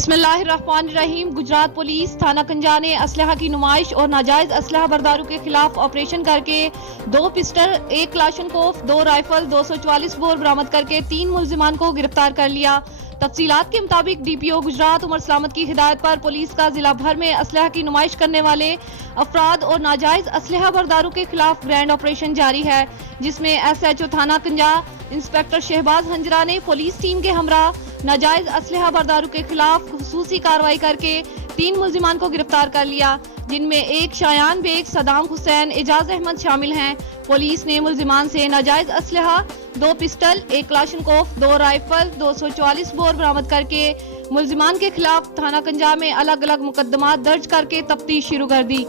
बिस्मिल्लाहिर्रहमानिर्रहीम। गुजरात पुलिस थाना कंजा ने असलहा की नुमाइश और नाजायज असलहा बरदारों के खिलाफ ऑपरेशन करके 2 पिस्टल, 1 क्लाशनकोफ, 2 राइफल, 244 बोर बरामद करके 3 मुल्जिमान को गिरफ्तार कर लिया। तफसीलात के मुताबिक डीपीओ गुजरात उमर सलामत की हिदायत पर पुलिस का जिला भर में असलहा की नुमाइश करने वाले अफराद और नाजायज असलहा बरदारों के खिलाफ ग्रैंड ऑपरेशन जारी है, जिसमें SHO थाना कंजा इंस्पेक्टर शहबाज हंजरा ने पुलिस टीम के हमरा नाजायज असलहा बरदारों के खिलाफ खुसूसी कार्रवाई करके 3 मुल्जिमान को गिरफ्तार कर लिया, जिनमें 1 शायान बेग, सदाम हुसैन, एजाज अहमद शामिल हैं। पुलिस ने मुल्जिमान से नाजायज असलहा, 2 पिस्टल, 1 क्लाशनकोफ, 2 राइफल, 244 बोर बरामद करके मुल्जिमान के खिलाफ थाना कंजा में अलग अलग मुकदमा दर्ज करके तफ्तीश शुरू कर दी।